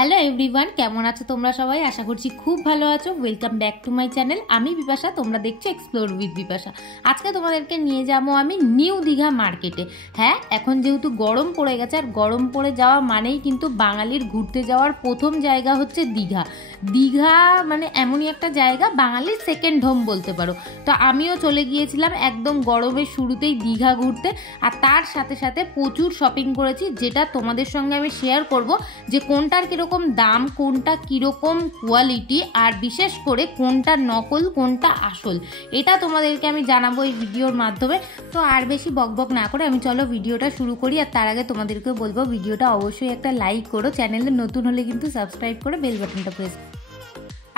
Hello everyone, কেমন আছো তোমরা সবাই? আশা করছি খুব ভালো আছো। Welcome back to my channel. আমি বিপাশা, তোমরা দেখছো এক্সপ্লোর উইথ বিপাশা। আজকে তোমাদেরকে নিয়ে যাবো আমি নিউ দীঘা মার্কেটে। হ্যাঁ, এখন যেহেতু গরম পড়ে গেছে, আর গরম পড়ে যাওয়া মানেই কিন্তু বাঙালির ঘুরতে যাওয়ার প্রথম জায়গা হচ্ছে দীঘা। দীঘা মানে এমনই একটা জায়গা, বাঙালির সেকেন্ড হোম বলতে পারো। তো আমিও চলে গিয়েছিলাম একদম গরমের শুরুতেই দীঘা ঘুরতে, আর তার সাথে সাথে প্রচুর শপিং করেছি, যেটা তোমাদের সঙ্গে আমি শেয়ার করব যে কোনটার কিরকম দাম, কোনটা কিরকম কোয়ালিটি, আর বিশেষ করে কোনটা নকল কোনটা আসল, এটা তোমাদেরকে আমি জানাবো এই ভিডিওর মাধ্যমে। তো আর বেশি বকবক না করে আমি চলো ভিডিওটা শুরু করি। আর তার আগে তোমাদেরকে বলবো ভিডিওটা অবশ্যই একটা লাইক করো, চ্যানেলে নতুন হলে কিন্তু সাবস্ক্রাইব করে বেল বাটনটা প্রেস।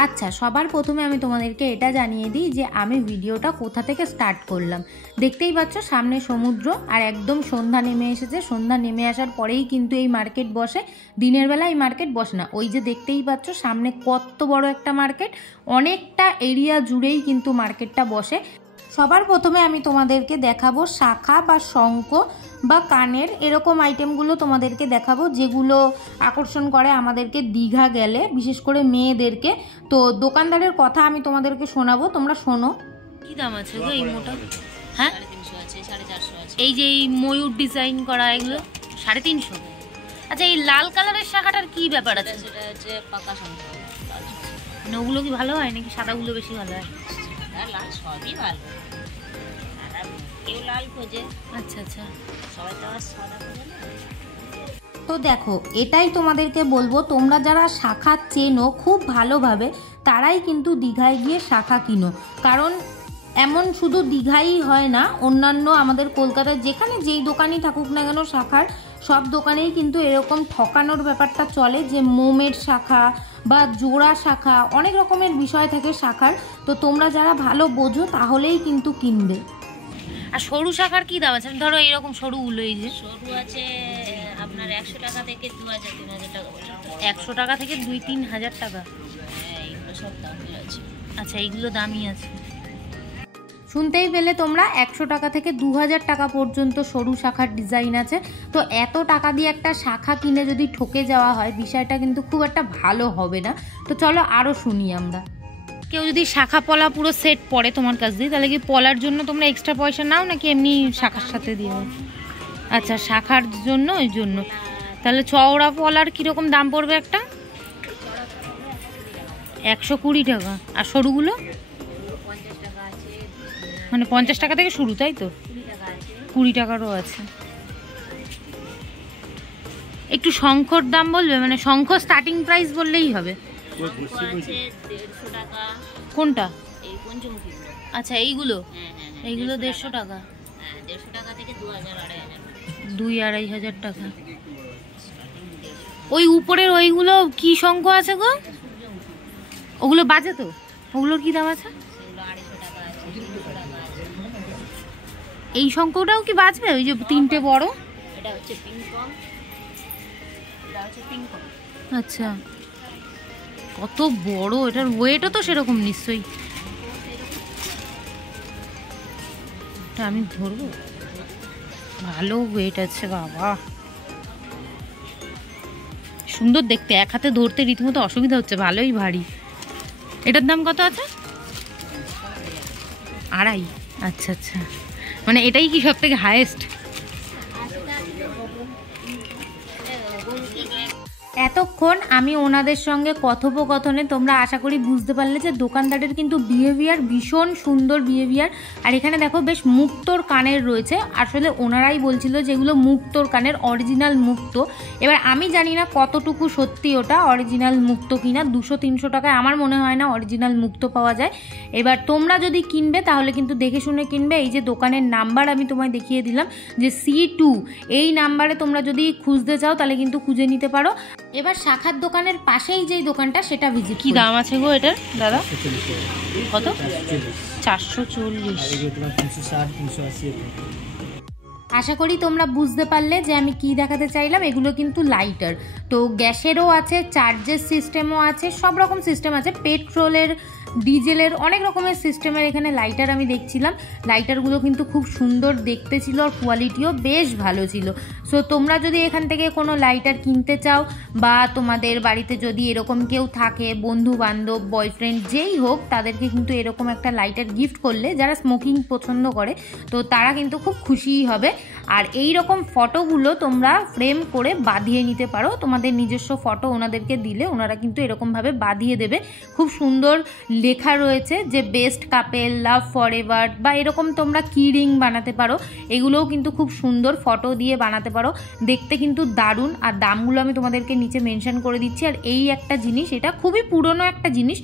আচ্ছা, সবার প্রথমে আমি তোমাদেরকে এটা জানিয়ে দিই যে আমি ভিডিওটা কোথা থেকে স্টার্ট করলাম। দেখতেই পাচ্ছ সামনে সমুদ্র, আর একদম সন্ধ্যা নেমে এসেছে। সন্ধ্যা নেমে আসার পরেই কিন্তু এই মার্কেট বসে। দিনের বেলা এই মার্কেট বসে না। ওই যে দেখতেই পাচ্ছ সামনে কত বড় একটা মার্কেট, অনেকটা এরিয়া জুড়েই কিন্তু মার্কেটটা বসে। সবার প্রথমে আমি তোমাদেরকে দেখাবো শাখা বা শঙ্খ বা কানের এরকম আইটেমগুলো তোমাদেরকে দেখাবো, যেগুলো আকর্ষণ করে আমাদেরকে দীঘা গেলে, বিশেষ করে মেয়েদেরকে। তো দোকানদারের কথা আমি তোমাদেরকে শোনাবো, তোমরা শোনো। কি দাম আছে গো এই মোটা? হ্যাঁ, 350 আছে, 450 আছে। এই যে এই ময়ূর ডিজাইন করা এগুলো 350। আচ্ছা, এই লাল কালারের শাখাটার কি ব্যাপার আছে? সেটা হচ্ছে পাকা শঙ্খ। মানে ওগুলো কি ভালো হয় নাকি সাদাগুলো বেশি ভালো হয়? লাল সবই ভালো, কেউ লাল খোঁজে। আচ্ছা আচ্ছা, সবাই তো আর সাদা খোঁজে না। তো দেখো, এটাই তোমাদেরকে বলবো, তোমরা যারা শাখা চেনো খুব ভালোভাবে, তারাই কিন্তু দীঘায় গিয়ে শাখা কিনো। কারণ এমন শুধু দীঘাই হয় না, অন্যান্য আমাদের কলকাতায় যেখানে যেই দোকানই থাকুক না কেন শাখার, সব দোকানেই কিন্তু এরকম ঠকানোর ব্যাপারটা চলে, যে মোমের শাখা বা জোড়া শাখা, অনেক রকমের বিষয় থাকে শাখার। তো তোমরা যারা ভালো বোঝো তাহলেই কিন্তু কিনবে। আর সরু শাখার কি দাম আছে? ধরো এরকম সরুগুলো, এই যে সরু আছে আপনার 100 টাকা থেকে 2000-3000 টাকা পর্যন্ত। 100 টাকা থেকে 2-3000 টাকা? হ্যাঁ, এইগুলো সব দামি আছে। আচ্ছা, এইগুলো দামি আছে। শুনতেই পেলে তোমরা, 100 টাকা থেকে 2000 টাকা পর্যন্ত সরু শাখার ডিজাইন আছে। তো এত টাকা দিয়ে একটা শাখা কিনে যদি ঠকে যাওয়া হয়, বিষয়টা কিন্তু খুব একটা ভালো হবে না। তো চলো আরও শুনি আমরা। কেউ যদি শাখা পলা পুরো সেট পরে তোমার কাছ দিয়ে, তাহলে কি পলার জন্য তোমরা এক্সট্রা পয়সা নাও নাকি এমনি শাখার সাথে দিয়ে? আচ্ছা, শাখার জন্য ওই জন্য। তাহলে চওড়া পলার কীরকম দাম পড়বে একটা? 120 টাকা। আর সরুগুলো? মানে 50 টাকা থেকে শুরু, তাই তো? 20 টাকারও আছে। একটু শঙ্খর দাম বলবে? মানে শঙ্খ স্টার্টিং প্রাইস বললেই হবে। কোনটা? আচ্ছা, এইগুলো? এইগুলো 150 টাকা। 150 টাকা থেকে 2,000-2,500 টাকা। ওই উপরের ওইগুলো কি শঙ্খ আছে গো? ওগুলো বাজে তো? ওগুলোর কি দাম আছে? এই শঙ্খটাও কি বাজবে? ওই যে তিনটে বড়, এটা হচ্ছে পিঙ্কং, এটা হচ্ছে পিঙ্কং। আচ্ছা, কত বড়! এটার ওয়েটও তো সেরকম নিশ্চয়ই। এটা আমি ধরবো? ভালো ওয়েট আছে বাবা, সুন্দর দেখতে। এক হাতে ধরতে রীতিমতো অসুবিধা হচ্ছে, ভালোই ভারী। এটার দাম কত আছে? 2.5। আচ্ছা আচ্ছা, মানে এটাই কি সব থেকে হাইয়েস্ট? এতক্ষণ আমি ওনাদের সঙ্গে কথোপকথনে তোমরা আশা করি বুঝতে পারলে যে দোকানদারের কিন্তু বিহেভিয়ার ভীষণ সুন্দর বিহেভিয়ার। আর এখানে দেখো বেশ মুক্তোর কানের রয়েছে। আসলে ওনারাই বলছিল যেগুলো মুক্তোর কানের, অরিজিনাল মুক্তো। এবার আমি জানি না কতটুকু সত্যি ওটা অরিজিনাল মুক্তো কিনা। 200-300 টাকায় আমার মনে হয় না অরিজিনাল মুক্তো পাওয়া যায়। এবার তোমরা যদি কিনবে তাহলে কিন্তু দেখে শুনে কিনবে। এই যে দোকানের নাম্বার আমি তোমায় দেখিয়ে দিলাম, যে C2, এই নাম্বারে তোমরা যদি খুঁজতে চাও তাহলে কিন্তু খুঁজে নিতে পারো। এবার শাখার দোকানের পাশেই যেই দোকানটা, সেটা ভিজিট। কি দাম আছে গো এটার দাদা? কত? 440। আশা করি তোমরা বুঝতে পারলে যে আমি কি দেখাতে চাইলাম। এগুলো কিন্তু লাইটার, তো গ্যাসেরও আছে, চার্জের সিস্টেমও আছে, সব রকম সিস্টেম আছে, পেট্রোলের, ডিজেলের, অনেক রকমের সিস্টেমের এখানে লাইটার আমি দেখছিলাম। লাইটারগুলো কিন্তু খুব সুন্দর দেখতে ছিল আর কোয়ালিটিও বেশ ভালো ছিল। সো তোমরা যদি এখান থেকে কোনো লাইটার কিনতে চাও বা তোমাদের বাড়িতে যদি এরকম কেউ থাকে, বন্ধু বান্ধব, বয়ফ্রেন্ড যেই হোক, তাদেরকে কিন্তু এরকম একটা লাইটার গিফট করলে, যারা স্মোকিং পছন্দ করে তো তারা কিন্তু খুব খুশিই হবে। আর এই রকম ফটোগুলো তোমরা ফ্রেম করে বাঁধিয়ে নিতে পারো, তোমাদের নিজস্ব ফটো ওনাদেরকে দিলে ওনারা কিন্তু এরকমভাবে বাঁধিয়ে দেবে। খুব সুন্দর লেখা রয়েছে যে best couple, love for ever, বা এরকম তোমরা কি রিং বানাতে পারো, এগুলোও কিন্তু খুব সুন্দর ফটো দিয়ে বানাতে পারো, দেখতে কিন্তু দারুণ। আর দামগুলো আমি তোমাদেরকে নিচে মেনশন করে দিচ্ছি। আর এই একটা জিনিস, এটা খুবই পুরনো একটা জিনিস,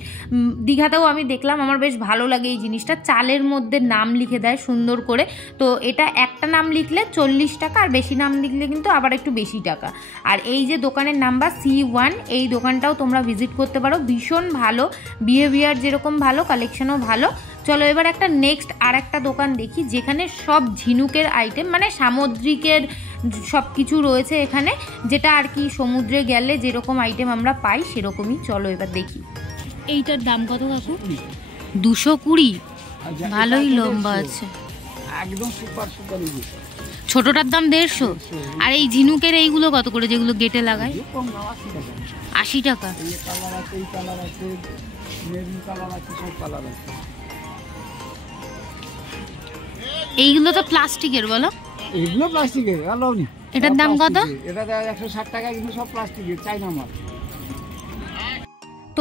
দীঘাতেও আমি দেখলাম, আমার বেশ ভালো লাগে এই জিনিসটা। চালের মধ্যে নাম লিখে দেয় সুন্দর করে, তো এটা একটা নাম লিখলে 40 টাকা, আর বেশি নাম লিখলে কিন্তু আবার একটু বেশি টাকা। আর এই যে দোকানের নাম্বার C1, এই দোকানটাও তোমরা ভিজিট করতে পারো, ভীষণ ভালো, বিহেভিয়ার যেরকম ভালো, কালেকশনও ভালো। চলো এবার একটা নেক্সট আর একটা দোকান দেখি, যেখানে সব ঝিনুকের আইটেম, মানে সামুদ্রিকের সব কিছু রয়েছে এখানে, যেটা আর কি সমুদ্রে গেলে যেরকম আইটেম আমরা পাই সেরকমই। চলো এবার দেখি। এইটার দাম কত কাকু? 220। ভালোই লম্বা আছে, একদম সুপার সুপার। ছোটটার দাম 150। আর এই ঝিনুকের এইগুলো কত করে, যেগুলো গেটে লাগায়? 80 টাকা। এইগুলো তো প্লাস্টিকের, বলো? এগুলো প্লাস্টিকের। এটার দাম কত? এটা 160 টাকা, কিন্তু সব প্লাস্টিকের, চাইনা মাল।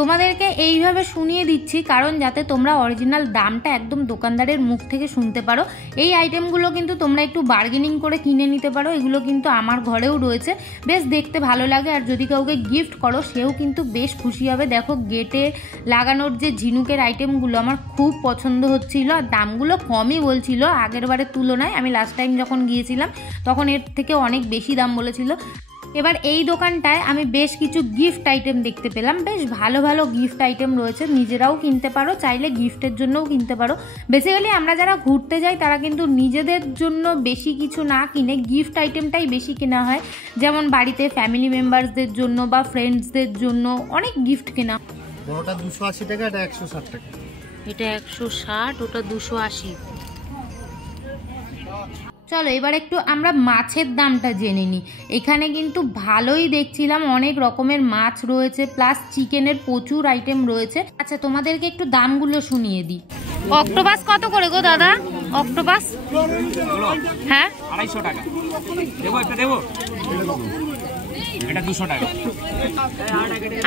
তোমাদেরকে এইভাবে শুনিয়ে দিচ্ছি কারণ যাতে তোমরা অরিজিনাল দামটা একদম দোকানদারের মুখ থেকে শুনতে পারো। এই আইটেমগুলো কিন্তু তোমরা একটু বার্গেনিং করে কিনে নিতে পারো। এগুলো কিন্তু আমার ঘরেও রয়েছে, বেশ দেখতে ভালো লাগে। আর যদি কাউকে গিফট করো সেও কিন্তু বেশ খুশি হবে। দেখো গেটে লাগানোর যে ঝিনুকের আইটেমগুলো আমার খুব পছন্দ হচ্ছিল, আর দামগুলো কমই বলছিল আগের বারের তুলনায়। আমি লাস্ট টাইম যখন গিয়েছিলাম তখন এর থেকে অনেক বেশি দাম বলেছিল। এবার এই দোকানটায় আমি বেশ কিছু গিফট আইটেম দেখতে পেলাম, বেশ ভালো ভালো গিফট আইটেম রয়েছে, নিজেরাও কিনতে পারো, চাইলে গিফটের জন্যও কিনতে পারো। বেসিক্যালি আমরা যারা ঘুরতে যাই তারা কিন্তু নিজেদের জন্য বেশি কিছু না কিনে গিফট আইটেমটাই বেশি কেনা হয়, যেমন বাড়িতে ফ্যামিলি মেম্বারসদের জন্য বা ফ্রেন্ডসদের জন্য অনেক গিফট কেনা। বড়টা 280 টাকা, এটা 160 টাকা। এটা 160, ওটা 280। চলো এবার একটু আমরা মাছের দামটা জেনে নিই। এখানে কিন্তু ভালোই দেখছিলাম, অনেক রকমের মাছ রয়েছে, প্লাস চিকেনের প্রচুর আইটেম রয়েছে। আচ্ছা তোমাদেরকে একটু দামগুলো শুনিয়ে দিই। অক্টোপাস কত করে গো দাদা? অক্টোপাস হ্যাঁ 250 টাকা। দেবো একটা, দেবো এটা 200 টাকা।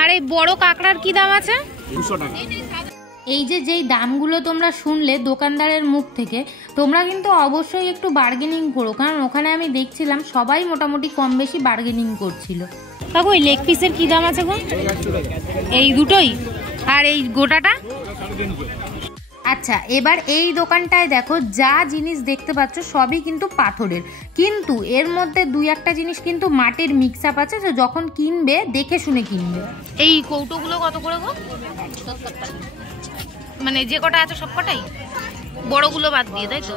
আর এই বড় কাঁকড়ার কি দাম আছে? 200 টাকা। এই যে যেই দামগুলো তোমরা শুনলে দোকানদারের মুখ থেকে, তোমরা কিন্তু অবশ্যই একটু বার্গেনিং করো, কারণ ওখানে আমি দেখছিলাম সবাই মোটামুটি কম বেশি বার্গেনিং করছিল। কাকু এই লেগ পিসের কি দাম আছে গো? এই দুটোই? আর এই গোটাটা? আচ্ছা এবার এই দোকানটায় দেখো যা জিনিস দেখতে পাচ্ছ সবই কিন্তু পাথরের, কিন্তু এর মধ্যে দুই একটা জিনিস কিন্তু মাটির মিক্স আপ আছে, যে যখন কিনবে দেখে শুনে কিনবে। এই কৌটোগুলো কত করে গো? মানে যে কটা আছে সব কটাই, বড়গুলো বাদ দিয়ে, তাই তো?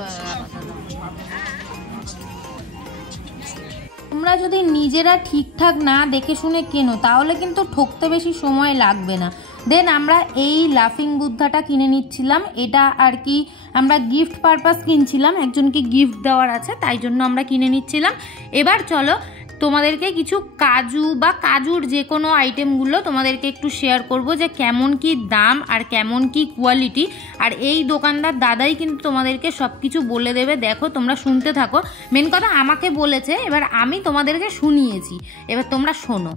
তোমরা যদি নিজেরা ঠিকঠাক না দেখে শুনে কেনো তাহলে কিন্তু ঠকতে বেশি সময় লাগবে না। দেন আমরা এই লাফিং বুদ্ধাটা কিনে নিচ্ছিলাম, এটা আর কি আমরা গিফট পারপাস কিনছিলাম, একজনকে গিফট দেওয়ার আছে তাই জন্য আমরা কিনে নিচ্ছিলাম। এবার চলো তোমাদেরকে কিছু কাজু বা কাজুর যে কোনো আইটেমগুলো তোমাদেরকে একটু শেয়ার করব, যে কেমন কি দাম আর কেমন কি কোয়ালিটি। আর এই দোকানদার দাদাই কিন্তু তোমাদেরকে সব কিছু বলে দেবে। দেখো তোমরা শুনতে থাকো, মেন কথা আমাকে বলেছে, এবার আমি তোমাদেরকে শুনিয়েছি, এবার তোমরা শোনো।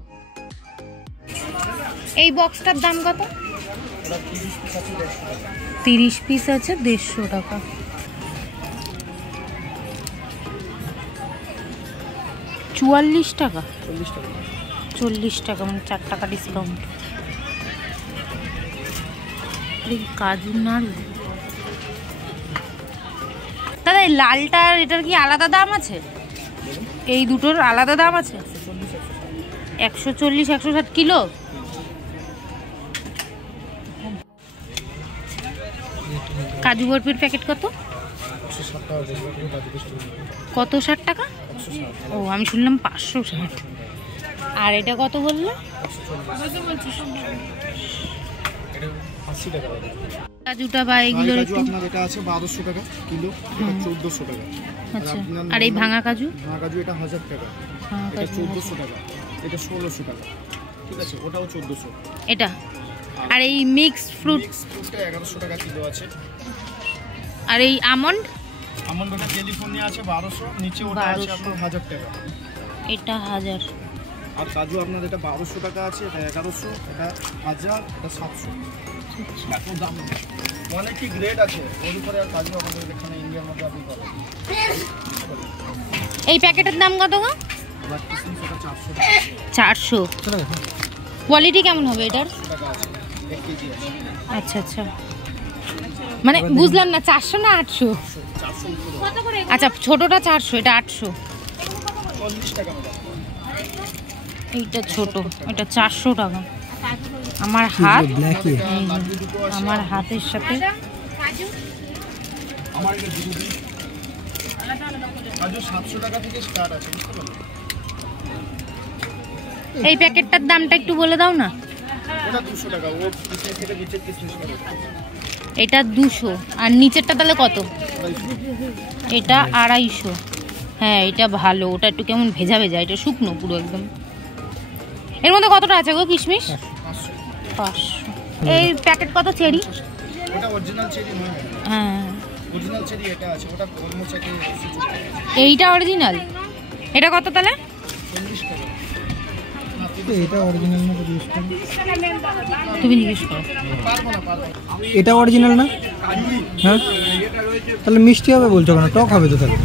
এই বক্সটার দাম কত? 30 পিস আছে 150 টাকা। চুয়াল্লিশ টাকা, 40 টাকা, মানে 4 টাকা ডিসকাউন্ট। কাজু নাড়ু দাদা, এই লালটার এটার কি আলাদা দাম আছে? এই দুটোর আলাদা দাম আছে? 140 160 কিলো। কাজু বরফির প্যাকেট কত? 160 টাকা করে কাজু পেস্ট। কত 60 টাকা? ও আমি শুনলাম 560। আর এটা কত বললো? 80 টাকা। কাজুটা বা এগুলো কাজু আপনার এটা আছে 1200 টাকা কিলো, এটা 1400 টাকা। আচ্ছা, আর এই ভাঙা কাজু? ভাঙা কাজু এটা 1000 টাকা, এটা 1400 টাকা, এটা 1600 টাকা, ঠিক আছে, ওটাও 1400 এটা। আর এই মিক্সড ফ্রুট? মিক্স ফ্রুটটা 1100 টাকা কিলো আছে। আর এই আমন্ড? আমন্ডটা ক্যালিফোর্নিয়া আছে 1200, নিচে ওটা আছে আপনার 1000 টাকা। এটা 1000। আর কাজু আপনার এটা 1200 টাকা আছে, এটা 1100, এটা 1000, এটা 700। এত দাম অনেক কি গ্রেড আছে, ওর উপরে আর কাজু আমাদের এখানে ইন্ডিয়ার মধ্যে আপনি পাবেন। এই প্যাকেটের দাম কত গো? বাট কিসমিস এটা 400 400 টাকা। কোয়ালিটি কেমন হবে এটার? টাকা আছে, 1 কেজি আছে। আচ্ছা আচ্ছা, মানে বুঝলাম না, 400 না 800? 400 আচ্ছা, ছোটটা 400, এটা 800। 40 টাকা ম্যাডাম। এইটা ছোট, এটা 400 টাকা। আমার হাত, আমার হাতের সাথে আমার এটা দুটো দিন কাজু 700 টাকা থেকে স্টার্ট আছে, বুঝতে পারলেন? এই প্যাকেটটার দামটা একটু বলে দাও না। ওটা 200 টাকা, ও কিসমিস থেকে নিচে কিসমিস করে। এটা 200, আর নিচেরটা তাহলে কত? এটা 250। হ্যাঁ, এটা ভালো, ওটা একটু কেমন ভেজা ভেজা, এটা শুকনো পুরো একদম। এর মধ্যে কতটা আছে গো কিশমিশ? 500। এই প্যাকেট কত চেরি? ওটা অরিজিনাল চেরি নয়, হ্যাঁ, অরিজিনাল চেরি এটা আছে, ওটা অলমোস্ট আছে এইটা অরিজিনাল। এটা কত তাহলে? 40 টাকা। এটা অরিজিনাল না? তুমি জিজ্ঞেস করো। এটা অরিজিনাল না? হ্যাঁ, তাহলে মিষ্টি হবে বলছো কেন? টক হবে তো তাহলে।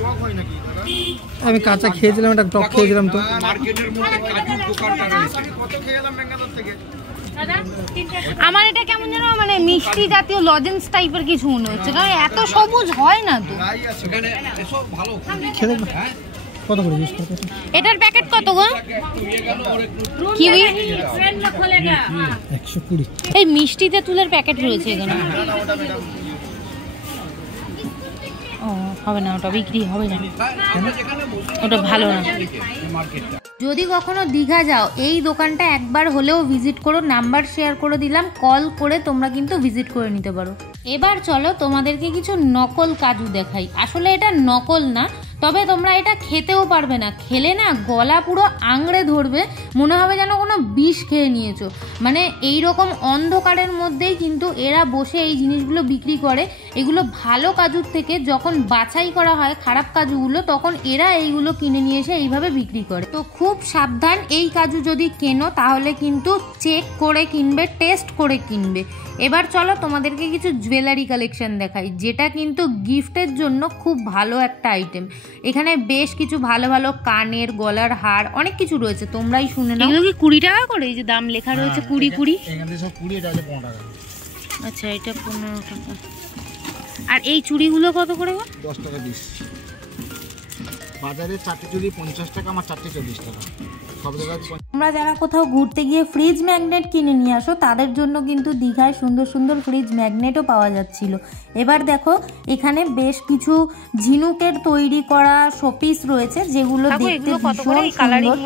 টক হয় নাকি দাদা? আমি কাঁচা খেয়েছিলাম, এটা টক খেয়েছিলাম তো। মার্কেটের মধ্যে কাজুর দোকানটা রয়েছে। কত খেয়ে গেলাম ব্যাঙ্গালোর থেকে। আমার এটা কেমন যেন মানে মিষ্টি জাতীয় লজেন্স টাইপের কিছু মনে হচ্ছে, কারণ এত সবুজ হয় না তো। নাই আছে এখানে এসব ভালো খেয়ে দেখবে কত করে ইউজ করতে? এটার প্যাকেট কত গো? ইয়ে গেল ওর একটু কিউই 120। এই মিষ্টি তেঁতুলের প্যাকেট রয়েছে এখানে। ও হবে না, ওটা বিক্রি হবে না, ওটা ভালো না। যদি কখনো দীঘা যাও, এই দোকানটা একবার হলেও ভিজিট করো। নাম্বার শেয়ার করে দিলাম, কল করে তোমরা কিন্তু ভিজিট করে নিতে পারো। এবার চলো তোমাদেরকে কিছু নকল কাজু দেখাই। আসলে এটা নকল না, তবে তোমরা এটা খেতেও পারবে না, খেলে না গলা পুরো আংড়ে ধরবে, মনে হবে যেন কোনো বিষ খেয়ে নিয়েছো। মানে এই রকম অন্ধকারের মধ্যেই কিন্তু এরা বসে এই জিনিসগুলো বিক্রি করে। এগুলো ভালো কাজুর থেকে যখন বাছাই করা হয় খারাপ কাজুগুলো, তখন এরা এইগুলো কিনে নিয়ে এসে এইভাবে বিক্রি করে। তো খুব সাবধান, এই কাজু যদি কেনো তাহলে কিন্তু চেক করে কিনবে, টেস্ট করে কিনবে। এবার চলো তোমাদেরকে কিছু জুয়েলারি কালেকশন দেখাই, যেটা কিন্তু গিফটের জন্য খুব ভালো একটা আইটেম। এখানে বেশ কিছু ভালো ভালো কানের, গলার হার, অনেক কিছু রয়েছে, তোমরাই শুনে নাও। এগুলো কি 20 টাকা করে? এই যে দাম লেখা রয়েছে 20। এখানে সব 20, এটা আছে 15 টাকা। আচ্ছা, এটা 15 টাকা। আর এই চুড়িগুলো কত করে? 10 টাকা পিস। বাজারে 4টে চুড়ি 50 টাকা, আমার 4টে 40 টাকা। সব জায়গায় তোমরা যারা কোথাও ঘুরতে গিয়ে ফ্রিজ ম্যাগনেট কিনে নিয়ে আসো, তাদের জন্য কিন্তু দীঘায় সুন্দর সুন্দর ফ্রিজ ম্যাগনেটও পাওয়া যাচ্ছিল। এবার দেখো এখানে বেশ কিছু ঝিনুকের তৈরি করা শোপিস রয়েছে, যেগুলো দেখতে ভীষণ সুন্দর।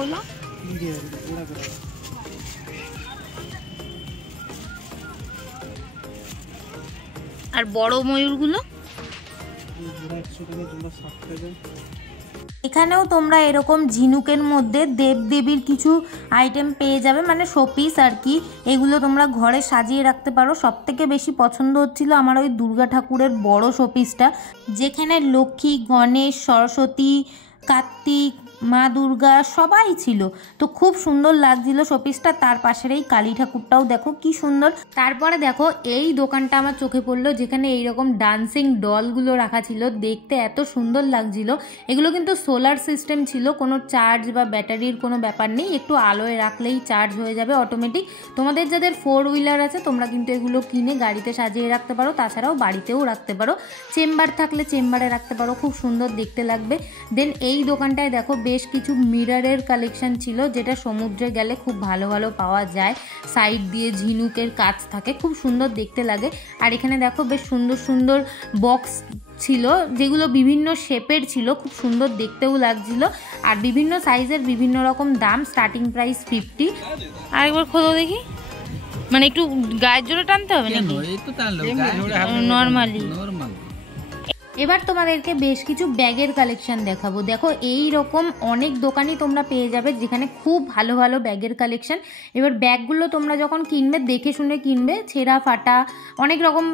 আর বড় ময়ূরগুলো এখানেও তোমরা এরকম ঝিনুকের মধ্যে দেবদেবীর কিছু আইটেম পেয়ে যাবে, মানে শোপিস আর কি। এগুলো তোমরা ঘরে সাজিয়ে রাখতে পারো। সবথেকে বেশি পছন্দ হচ্ছিল আমার ওই দুর্গা ঠাকুরের বড় শোপিসটা, যেখানে লক্ষ্মী, গণেশ, সরস্বতী, কার্তিক, মা দুর্গা সবাই ছিল। তো খুব সুন্দর লাগছিল শোপিসটা। তার পাশের এই কালী ঠাকুরটাও দেখো কি সুন্দর। তারপরে দেখো এই দোকানটা আমার চোখে পড়লো, যেখানে এইরকম ডান্সিং ডলগুলো রাখা ছিল, দেখতে এত সুন্দর লাগছিল। এগুলো কিন্তু সোলার সিস্টেম ছিল, কোনো চার্জ বা ব্যাটারির কোনো ব্যাপার নেই, একটু আলোয় রাখলেই চার্জ হয়ে যাবে অটোমেটিক। তোমাদের যাদের 4 হুইলার আছে তোমরা কিন্তু এগুলো কিনে গাড়িতে সাজিয়ে রাখতে পারো, তাছাড়াও বাড়িতেও রাখতে পারো, চেম্বার থাকলে চেম্বারে রাখতে পারো, খুব সুন্দর দেখতে লাগবে। দেন এই দোকানটায় দেখো বেশ কিছু মিররের কালেকশন ছিল, যেটা সমুদ্রে গেলে খুব ভালো ভালো পাওয়া যায়। সাইড দিয়ে ঝিনুকের কাজ থাকে, খুব সুন্দর দেখতে লাগে। আর এখানে দেখো বেশ সুন্দর সুন্দর বক্স ছিল, যেগুলো বিভিন্ন শেপের ছিল, খুব সুন্দর দেখতেও লাগছিল। আর বিভিন্ন সাইজের বিভিন্ন রকম দাম, স্টার্টিং প্রাইস 50। আরেকবার খোলো দেখি, মানে একটু গায়ের জোরে টানতে হবে নাকি নর্মালি? এবার তোমাদেরকে বেশ কিছু ব্যাগের কালেকশন দেখাবো। দেখো এই রকম অনেক দোকানই তোমরা পেয়ে যাবে যেখানে খুব ভালো ভালো ব্যাগের কালেকশন। এবার ব্যাগগুলো তোমরা যখন কিনবে দেখে শুনে কিনবে, ছেঁড়া ফাটা অনেক রকম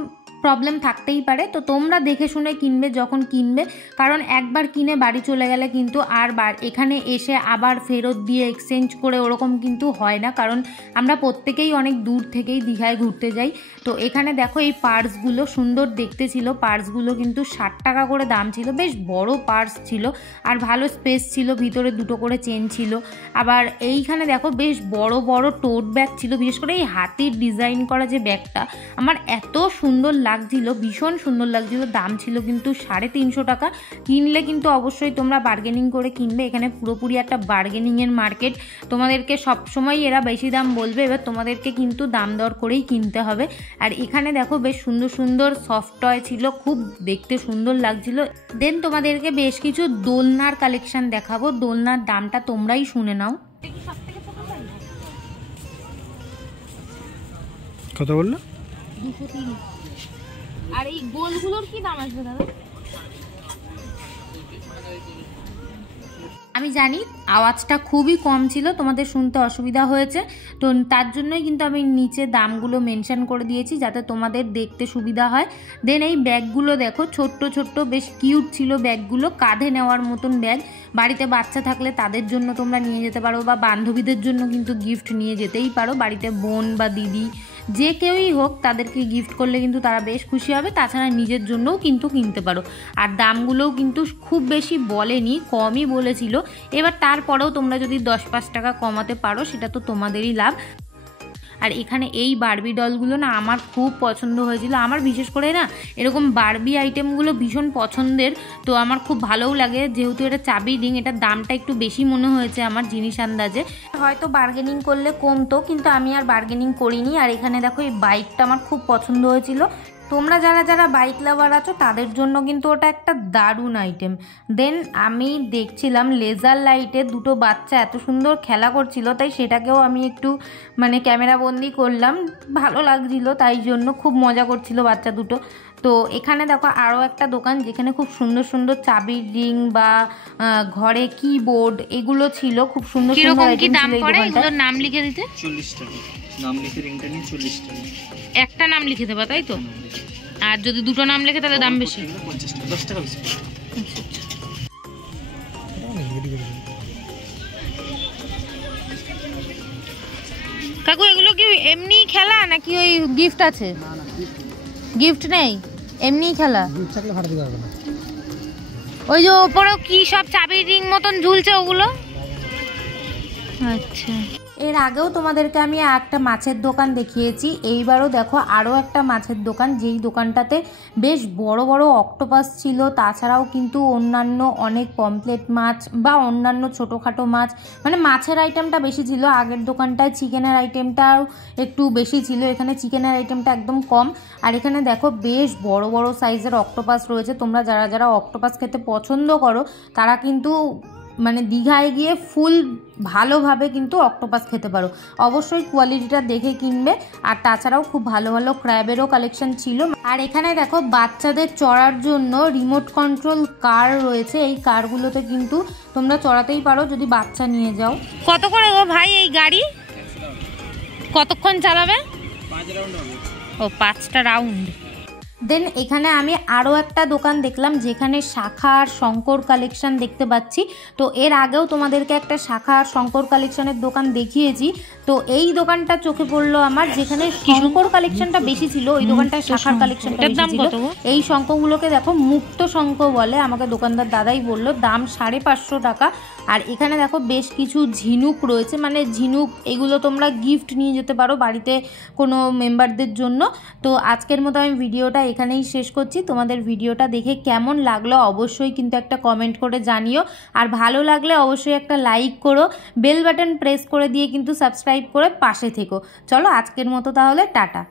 প্রবলেম থাকতেই পারে, তো তোমরা দেখে শুনে কিনবে যখন কিনবে, কারণ একবার কিনে বাড়ি চলে গেলে কিন্তু আর এখানে এসে আবার ফেরত দিয়ে এক্সচেঞ্জ করে ওরকম কিন্তু হয় না, কারণ আমরা প্রত্যেকেই অনেক দূর থেকেই দীঘায় ঘুরতে যাই। তো এখানে দেখো এই পার্সগুলো সুন্দর দেখতে ছিল, পার্সগুলো কিন্তু 60 টাকা করে দাম ছিল, বেশ বড় পার্স ছিল আর ভালো স্পেস ছিল, ভিতরে দুটো করে চেন ছিল। আবার এইখানে দেখো বেশ বড় বড় টোট ব্যাগ ছিল, বিশেষ করে এই হাতির ডিজাইন করা যে ব্যাগটা আমার এত সুন্দর লাগছিল, ভীষণ সুন্দর লাগছিল। দাম ছিল কিন্তু 350 টাকা। কিনলে কিন্তু অবশ্যই তোমরা বার্গেনিং করে কিনবে, এখানে পুরোপুরি একটা বার্গেনিংয়ের মার্কেট, তোমাদেরকে সবসময় এরা বেশি দাম বলবে, এবার তোমাদেরকে কিন্তু দাম দর করেই কিনতে হবে। আর এখানে দেখো বেশ সুন্দর সুন্দর সফট টয় ছিল, খুব দেখতে সুন্দর লাগছিল। দেন তোমাদেরকে বেশ কিছু দোলনার কালেকশন দেখাবো, দোলনার দামটা তোমরাই শুনে নাও। কত বললো? 230। আর এই গোলগুলোর কি দাম আসবে দাদা? আমি জানি আওয়াজটা খুবই কম ছিল, তোমাদের শুনতে অসুবিধা হয়েছে, তো তার জন্যই কিন্তু আমি নিচে দামগুলো মেনশন করে দিয়েছি যাতে তোমাদের দেখতে সুবিধা হয়। দেন এই ব্যাগগুলো দেখো ছোট্ট ছোট্ট, বেশ কিউট ছিল ব্যাগগুলো, কাঁধে নেওয়ার মতন ব্যাগ। বাড়িতে বাচ্চা থাকলে তাদের জন্য তোমরা নিয়ে যেতে পারো, বা বান্ধবীদের জন্য কিন্তু গিফট নিয়ে যেতেই পারো। বাড়িতে বোন বা দিদি যে কেউই হোক তাদেরকে গিফট করলে কিন্তু তারা বেশ খুশি হবে, তাছাড়া নিজের জন্যও কিন্তু কিনতে পারো। আর দামগুলোও কিন্তু খুব বেশি বলেনি, কমই বলেছিল। এবার তারপরেও তোমরা যদি 10-5 টাকা কমাতে পারো সেটা তো তোমাদেরই লাভ। আর এখানে এই বারবি ডলগুলো না আমার খুব পছন্দ হয়েছিল, আমার বিশেষ করে না এরকম বারবি আইটেমগুলো ভীষণ পছন্দের, তো আমার খুব ভালোও লাগে। যেহেতু এটা চাবি রিং, এটার দামটা একটু বেশি মনে হয়েছে আমার জিনিস আন্দাজে, হয়তো বার্গেনিং করলে কমতো, কিন্তু আমি আর বার্গেনিং করিনি। আর এখানে দেখো এই বাইকটা আমার খুব পছন্দ হয়েছিল, তোমরা যারা যারা বাইক লাভার আছো তাদের জন্য কিন্তু ওটা একটা দারুণ আইটেম। দেন আমি দেখছিলাম লেজার লাইটে দুটো বাচ্চা এত সুন্দর খেলা করছিল, তাই সেটাকেও আমি একটু মানে ক্যামেরা বন্দি করলাম, ভালো লাগছিল, তাই জন্য খুব মজা করছিল বাচ্চা দুটো। তো এখানে দেখো আরও একটা দোকান যেখানে খুব সুন্দর সুন্দর চাবির রিং বা ঘরে কিবোর্ড এগুলো ছিল, খুব সুন্দর সুন্দর আইটেম ছিল এই দোকানটার। নাম লিখে দিতে 40 টাকা, নাম লিখে রিংটা নিয়ে 40 টাকা। একটা নাম লিখে দেবা তাই তো? আর যদি দুটো নাম লেখে তাহলে দাম বেশি? 50 টাকা, 10 টাকা বেশি। কাকু এগুলো কি এমনি খেলা নাকি ওই গিফট আছে? গিফট নেই, এমনি খেলা। ওই যে ওপরেও কি সব চাবির রিং মতন ঝুলছে ওগুলো? আচ্ছা। এর আগেও তোমাদেরকে আমি একটা মাছের দোকান দেখিয়েছি, এইবারও দেখো আরও একটা মাছের দোকান, যেই দোকানটাতে বেশ বড় বড় অক্টোপাস ছিল, তাছাড়াও কিন্তু অন্যান্য অনেক পমপ্লেট মাছ বা অন্যান্য ছোটোখাটো মাছ, মানে মাছের আইটেমটা বেশি ছিল। আগের দোকানটায় চিকেনের আইটেমটাও একটু বেশি ছিল, এখানে চিকেনের আইটেমটা একদম কম। আর এখানে দেখো বেশ বড় বড় সাইজের অক্টোপাস রয়েছে, তোমরা যারা যারা অক্টোপাস খেতে পছন্দ করো তারা কিন্তু মানে দীঘায় গিয়ে ফুল ভালোভাবে কিন্তু অক্টোপাস খেতে পারো। অবশ্যই কোয়ালিটিটা দেখে কিনবে। আর তাছাড়াও খুব ভালো ভালো ক্র্যাবেরও কালেকশন ছিল। আর এখানে দেখো বাচ্চাদের চড়ার জন্য রিমোট কন্ট্রোল কার রয়েছে, এই কারগুলোতে কিন্তু তোমরা চড়াতেই পারো যদি বাচ্চা নিয়ে যাও। কত করে গো ভাই এই গাড়ি? কতক্ষণ চালাবে? 5 রাউন্ড হবে। ও 5টা রাউন্ড। দেন এখানে আমি আরও একটা দোকান দেখলাম যেখানে শাখা আর শঙ্কর কালেকশন দেখতে পাচ্ছি। তো এর আগেও তোমাদেরকে একটা শাখা আর শঙ্কর কালেকশনের দোকান দেখিয়েছি, তো এই দোকানটা চোখে পড়লো আমার, যেখানে শঙ্কর কালেকশনটা বেশি ছিল, ওই দোকানটায় শাখার কালেকশনটা বেশি ছিল। এই শঙ্খগুলোকে দেখো মুক্ত শঙ্খ বলে, আমাকে দোকানদার দাদাই বললো, দাম 550 টাকা। আর এখানে দেখো বেশ কিছু ঝিনুক রয়েছে, মানে ঝিনুক এগুলো তোমরা গিফট নিয়ে যেতে পারো বাড়িতে কোনো মেম্বারদের জন্য। তো আজকের মতো আমি ভিডিওটা এখানেই শেষ করছি। তোমাদের ভিডিওটা দেখে কেমন লাগলো অবশ্যই কিন্তু একটা কমেন্ট করে জানিও, আর ভালো লাগলে অবশ্যই একটা লাইক করো, বেল বাটন প্রেস করে দিয়ে কিন্তু সাবস্ক্রাইব করে পাশে থেকো। চলো আজকের মতো তাহলে টাটা।